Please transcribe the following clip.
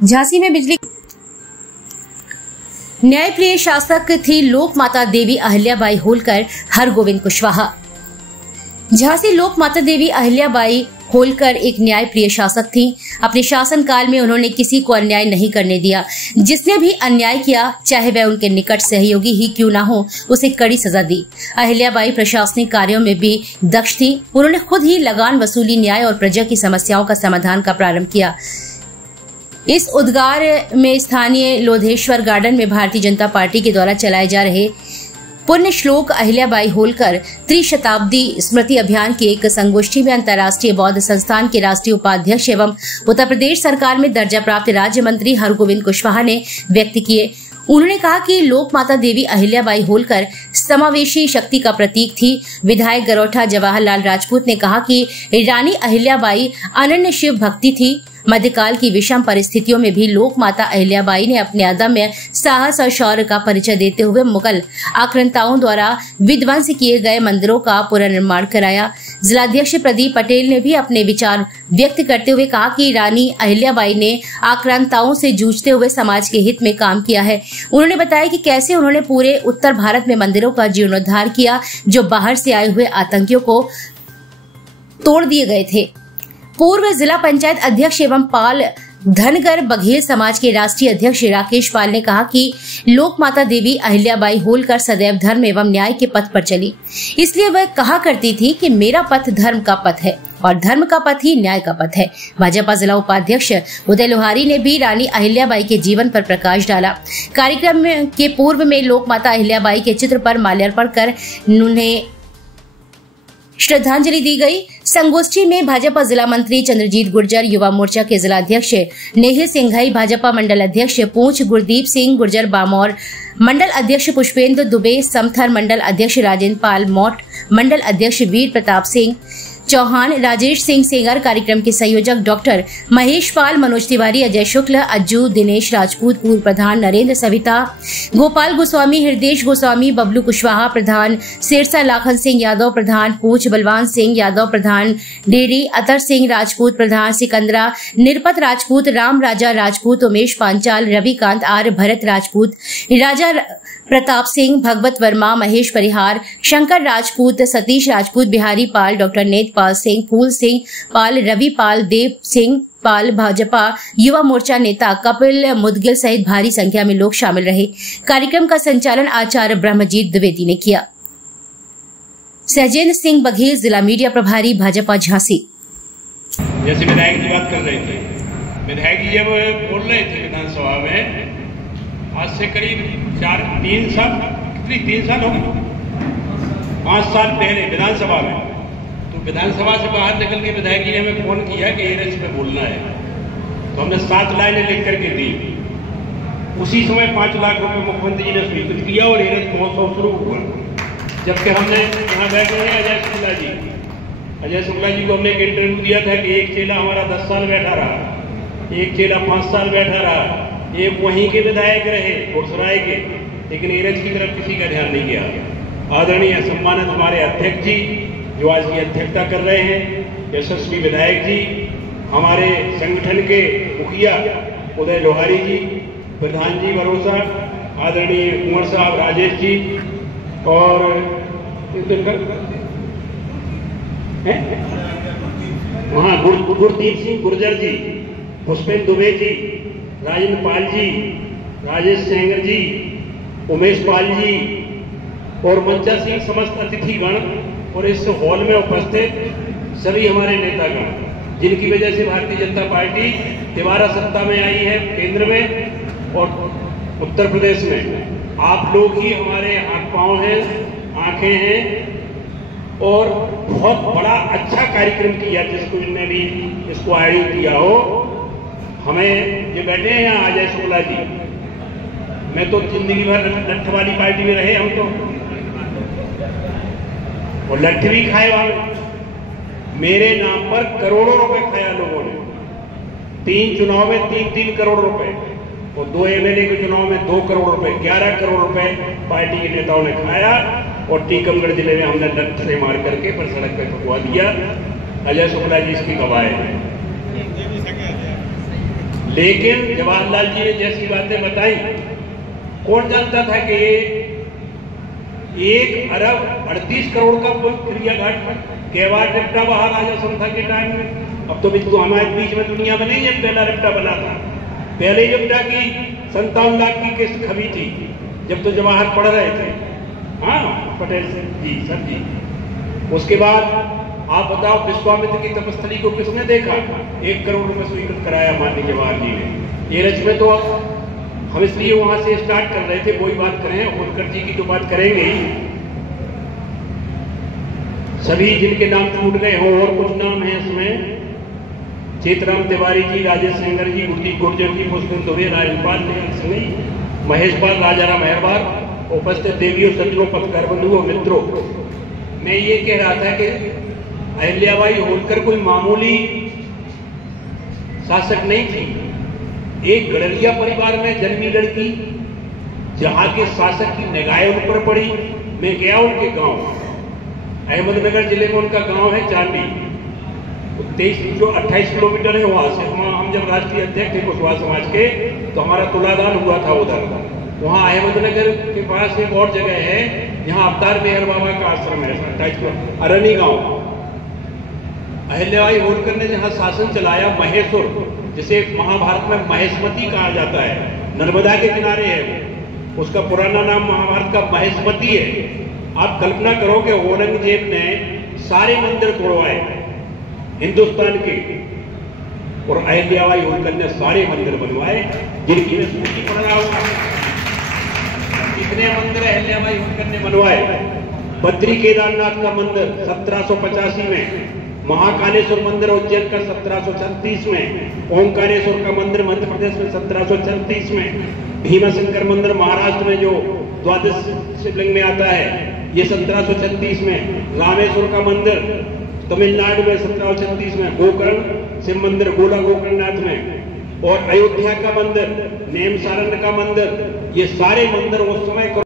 झांसी में बिजली न्यायप्रिय शासक थी लोक माता देवी अहिल्याबाई होलकर, हरगोविंद कुशवाहा। झांसी लोक माता देवी अहिल्याबाई होलकर एक न्यायप्रिय शासक थी। अपने शासन काल में उन्होंने किसी को अन्याय नहीं करने दिया। जिसने भी अन्याय किया, चाहे वह उनके निकट सहयोगी ही क्यों ना हो, उसे कड़ी सजा दी। अहिल्याबाई प्रशासनिक कार्यों में भी दक्ष थी। उन्होंने खुद ही लगान वसूली, न्याय और प्रजा की समस्याओं का समाधान का प्रारंभ किया। इस उद्गार में स्थानीय लोधेश्वर गार्डन में भारतीय जनता पार्टी के द्वारा चलाए जा रहे पुण्य श्लोक अहिल्याबाई होलकर त्रिशताब्दी स्मृति अभियान की एक संगोष्ठी में अंतर्राष्ट्रीय बौद्ध संस्थान के राष्ट्रीय उपाध्यक्ष एवं उत्तर प्रदेश सरकार में दर्जा प्राप्त राज्य मंत्री हरगोविंद कुशवाहा ने व्यक्त किए। उन्होंने कहा कि लोक माता देवी अहिल्याबाई होलकर समावेशी शक्ति का प्रतीक थी। विधायक गरोठा जवाहरलाल राजपूत ने कहा कि रानी अहिल्याबाई अनन्य शिव भक्ति थी। मध्यकाल की विषम परिस्थितियों में भी लोक माता अहिल्याबाई ने अपने अदम्य साहस और शौर्य का परिचय देते हुए मुगल आक्रांताओं द्वारा विध्वंस किए गए मंदिरों का पुनर्निर्माण कराया। जिलाध्यक्ष प्रदीप पटेल ने भी अपने विचार व्यक्त करते हुए कहा कि रानी अहिल्याबाई ने आक्रांताओं से जूझते हुए समाज के हित में काम किया है। उन्होंने बताया कि कैसे उन्होंने पूरे उत्तर भारत में मंदिरों का जीर्णोद्धार किया, जो बाहर से आए हुए आतंकियों को तोड़ दिए गए थे। पूर्व जिला पंचायत अध्यक्ष एवं पाल धनगर बघेल समाज के राष्ट्रीय अध्यक्ष राकेश पाल ने कहा कि लोक माता देवी अहिल्याबाई होलकर सदैव धर्म एवं न्याय के पथ पर चली। इसलिए वह कहा करती थी कि मेरा पथ धर्म का पथ है और धर्म का पथ ही न्याय का पथ है। भाजपा जिला उपाध्यक्ष उदय लोहारी ने भी रानी अहिल्याबाई के जीवन पर प्रकाश डाला। कार्यक्रम के पूर्व में लोक माता अहिल्याबाई के चित्र पर माल्यार्पण कर उन्हें श्रद्धांजलि दी गई। संगोष्ठी में भाजपा जिला मंत्री चंद्रजीत गुर्जर, युवा मोर्चा के जिला अध्यक्ष नेहिल सिंघई, भाजपा मंडल अध्यक्ष पूंछ गुरदीप सिंह गुर्जर बामौर, मंडल अध्यक्ष पुष्पेंद्र दुबे, समथर मंडल अध्यक्ष राजेंद्र पाल मौट, मंडल अध्यक्ष वीर प्रताप सिंह चौहान, राजेश सिंह सेंगर, कार्यक्रम के संयोजक डॉक्टर महेश पाल, मनोज तिवारी, अजय शुक्ल, अज्जू, दिनेश राजपूत, पूर्व प्रधान नरेंद्र सविता, गोपाल गोस्वामी, हृदेश गोस्वामी, बबलू कुशवाहा प्रधान, सिरसा लाखन सिंह यादव प्रधान, पूछ बलवान सिंह यादव प्रधान, डेरी अतर सिंह राजपूत प्रधान, सिकंदरा, निरपत राजपूत, राम राजा राजपूत, उमेश पांचाल, रविकांत आर्य, भरत राजपूत, राजा प्रताप सिंह, भगवत वर्मा, महेश परिहार, शंकर राजपूत, सतीश राजपूत, बिहारी पाल, डॉक्टर नेत पाल सिंह, फूल सिंह पाल, रवि पाल, देव सिंह पाल, भाजपा युवा मोर्चा नेता कपिल मुदगिल सहित भारी संख्या में लोग शामिल रहे। कार्यक्रम का संचालन आचार्य ब्रह्मजीत द्विवेदी ने किया। सहजेंद्र सिंह बघेल, जिला मीडिया प्रभारी, भाजपा झांसी। जैसे विधायक की बात कर रहे थे, विधायक जी जब बोल रहे थे विधानसभा में, आज से करीब 3 साल हो गए, 5 साल पहले विधानसभा में, तो विधानसभा से बाहर निकल के विधायक जी ने हमें फोन किया कि एरस में बोलना है, तो हमने 7 लाइनें लिख करके दी। उसी समय 5 लाख रुपए मुख्यमंत्री जी ने स्वीकृत किया और एरस महोत्सव शुरू हुआ। जबकि हमने यहाँ बैठे हैं अजय शुक्ला जी को हमने एक इंटरव्यू दिया था कि एक चेला हमारा 10 साल बैठा रहा, एक चेला 5 साल बैठा रहा, एक वहीं के विधायक रहे घोड़सराय के, लेकिन एरज की तरफ किसी का ध्यान नहीं गया। आदरणीय सम्मानित हमारे अध्यक्ष जी जो आज की अध्यक्षता कर रहे हैं, यशस्वी विधायक जी, हमारे संगठन के मुखिया उदय लोहारी जी, प्रधान जी भरोसा, आदरणीय कुंवर साहब राजेश जी, और वहाँ गुरदीप सिंह गुर्जर जी, पुष्पेंद्र दुबे जी, राजेंद्र पाल जी, राजेश सेंगर जी, उमेश पाल जी और मंचा सिंह, समस्त अतिथिगण और इस हॉल में उपस्थित सभी हमारे नेतागण, जिनकी वजह से भारतीय जनता पार्टी दोबारा सत्ता में आई है केंद्र में और उत्तर प्रदेश में। आप लोग ही हमारे हाथ पांव हैं, आंखें हैं और बहुत बड़ा अच्छा कार्यक्रम किया, जिसने भी इसको आयोजित किया हो। हमें ये बैठे हैं यहाँ अजय शुक्ला जी, मैं तो जिंदगी भर लट्ठ वाली पार्टी में रहे हम तो, और लट्ठ भी खाए वहां। मेरे नाम पर करोड़ों रुपए खाया लोगों ने, 3 चुनाव में 3-3 करोड़ रुपए और 2 एमएलए के चुनाव में 2 करोड़ रुपए, 11 करोड़ रुपए पार्टी के नेताओं ने खाया और टीकमगढ़ जिले में हमने लट्ठ से मार करके पर सड़क पर ठुकवा दिया। अजय शुक्ला जी इसकी गवाह है। लेकिन जवाहरलाल जी ने जैसी बातें बताई, कौन जानता था कि ये 1 अरब 38 करोड़ का पुल क्रियाघाट केवाड़ रिप्टा बहा राजा संथा के टाइम में। अब तो हमारे बीच में दुनिया में नहीं है, पहला रिप्टा बना था। पहले रिप्टा की 57 लाख की किस्त खबी थी जब तो जवाहर पढ़ रहे थे। हाँ पटेल जी सर जी। उसके बाद आप बताओ विश्वामित्र की तपस्थली को किसने देखा? 1 करोड़ रुपए स्वीकृत कराया माननीय जवाहर जी ने। ये रच में तो हम इसलिए वहां से स्टार्ट कर रहे थे, वही बात करें, होलकर जी की तो बात करेंगे ही। सभी जिनके नाम छूट गए हों, और कुछ नाम है इसमें, चेतराम तिवारी जी, राजेश सेंगर जी, गुरदीप गुर्जर जी, पुष्पिंदर दुबे, राजपाल महेश पाल, राजाराम मेहरबार, उपस्थित देवियों, सज्जनों, पत्रकार बंधुओं, मित्रों, मैं ये कह रहा था कि अहिल्याबाई होलकर कोई मामूली शासक नहीं थी। एक गड़रिया परिवार में जन्मी लड़की, जहां के शासक की निगाहें उन पर पड़ी। मैं गया उनके गांव, अहमदनगर जिले में उनका गांव है चांदी, 28 किलोमीटर है वहां से। वहां हम जब राष्ट्रीय अध्यक्ष थे कुशवाहा समाज के, तो हमारा तुलादान हुआ था उधर। वहां अहमदनगर के पास एक और जगह है जहां अवतार मेहर बाबा का आश्रम है, 28 किलोमीटर, अरनी गांव। अहिल्याबाई होलकर ने जहां शासन चलाया, महेश्वर, जिसे महाभारत में महेशमती कहा जाता है, नर्मदा के किनारे है, उसका पुराना नाम महाभारत का महेशमती है। आप कल्पना करो कि औरंगजेब ने सारे मंदिर तोड़वाए हिंदुस्तान के, और अहिल्याबाई होलकर ने सारे मंदिर बनवाए, जिनकी मैं सूची पढ़ रहा हूं। कितने मंदिर अहिल्याबाई होलकर ने बनवाए? बद्री केदारनाथ का मंदिर 1785 में, महाकालेश्वर मंदिर उज्जैन का 1736 में, ओंकारेश्वर का मंदिर मध्य प्रदेश में 1736 में, भीमाशंकर मंदिर महाराष्ट्र में जो द्वादश शिवलिंग में आता है ये 1736 में, रामेश्वर का मंदिर तमिलनाडु में 1736 में, गोकर्ण शिव मंदिर गोला गोकर्णनाथ में, और अयोध्या का मंदिर, नेमसारण्य का मंदिर, ये सारे मंदिर उस समय